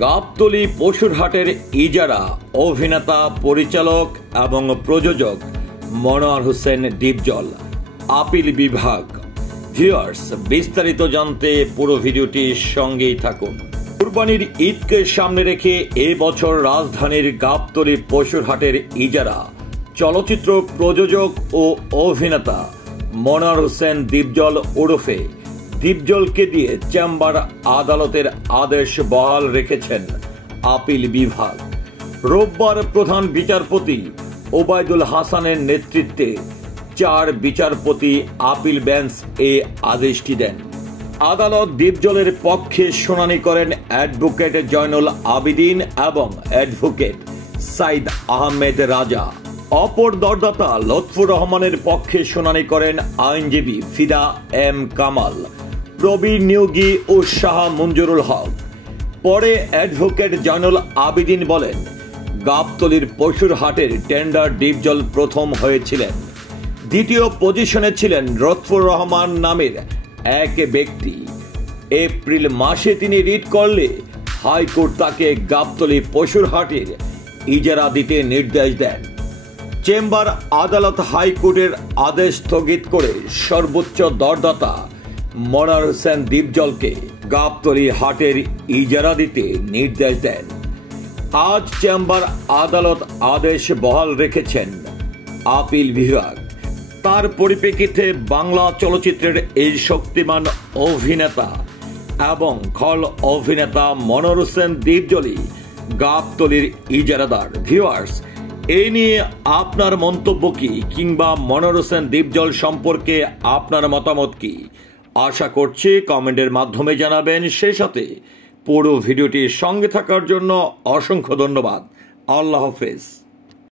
গাবতলী পশুরহাটের ইজারা অভিনেতা, পরিচালক এবং প্রযোজক মনোয়ার হোসেন ডিপজল, আপিল বিভাগ। ভিউয়ার্স, বিস্তারিত জানতে পুরো ভিডিওটির সঙ্গেই থাকুন। কুরবানির ঈদকে সামনে রেখে এবছর রাজধানীর গাবতলী পশুরহাটের ইজারা চলচ্চিত্র প্রযোজক ও অভিনেতা মনোয়ার হোসেন ডিপজল ওরফে ডিপজলকে দিয়ে চেম্বার আদালতের আদেশ বহাল রেখেছেন আপিল বিভাগ। রোববার প্রধান বিচারপতি ওবায়দুল হাসানের নেতৃত্বে 4 বিচারপতি আপিল বেঞ্চ এ আদেশটি দেন। আদালত ডিপজলের পক্ষে শুনানি করেন অ্যাডভোকেট জয়নুল আবেদিন এবং অ্যাডভোকেট সাইদ আহমেদ রাজা। অপর দরদাতা লুৎফর রহমানের পক্ষে শুনানি করেন আইনজীবী ফিদা এম কামাল, প্রবীণ নিয়োগী ও শাহ মঞ্জুরুল হক। পরে অ্যাডভোকেট জয়নুল আবেদিন বলেন, গাবতলীর পশুরহাটের টেন্ডার ডিপজল প্রথম হয়েছিলেন। দ্বিতীয় পজিশনে ছিলেন লুৎফর রহমান নামের এক ব্যক্তি। এপ্রিল মাসে তিনি রিট করলে হাইকোর্ট তাকে গাবতলী পশুরহাটের ইজারা দিতে নির্দেশ দেন। চেম্বার আদালত হাইকোর্টের আদেশ স্থগিত করে সর্বোচ্চ দরদাতা মনোয়ার হোসেন ডিপজলকে গাবতলী হাটের ইজারা দিতে নির্দেশ দেন। আজ চেম্বার আদালত আদেশ বহাল রেখেছেন আপিল বিভাগ। তার পরিপ্রেক্ষিতে বাংলা চলচ্চিত্রের এই শক্তিমান অভিনেতা এবং খল অভিনেতা মনোয়ার হোসেন ডিপজলই গাবতলীর ইজারাদার। ভিউয়ার্স, এই নিয়ে আপনার মন্তব্য কি, কিংবা মনোয়ার হোসেন ডিপজল সম্পর্কে আপনার মতামত কি? আশা করছি কমেন্টের মাধ্যমে জানাবেন। সেই সাথে পুরো ভিডিওটির সঙ্গে থাকার জন্য অসংখ্য ধন্যবাদ। আল্লাহ হাফেজ।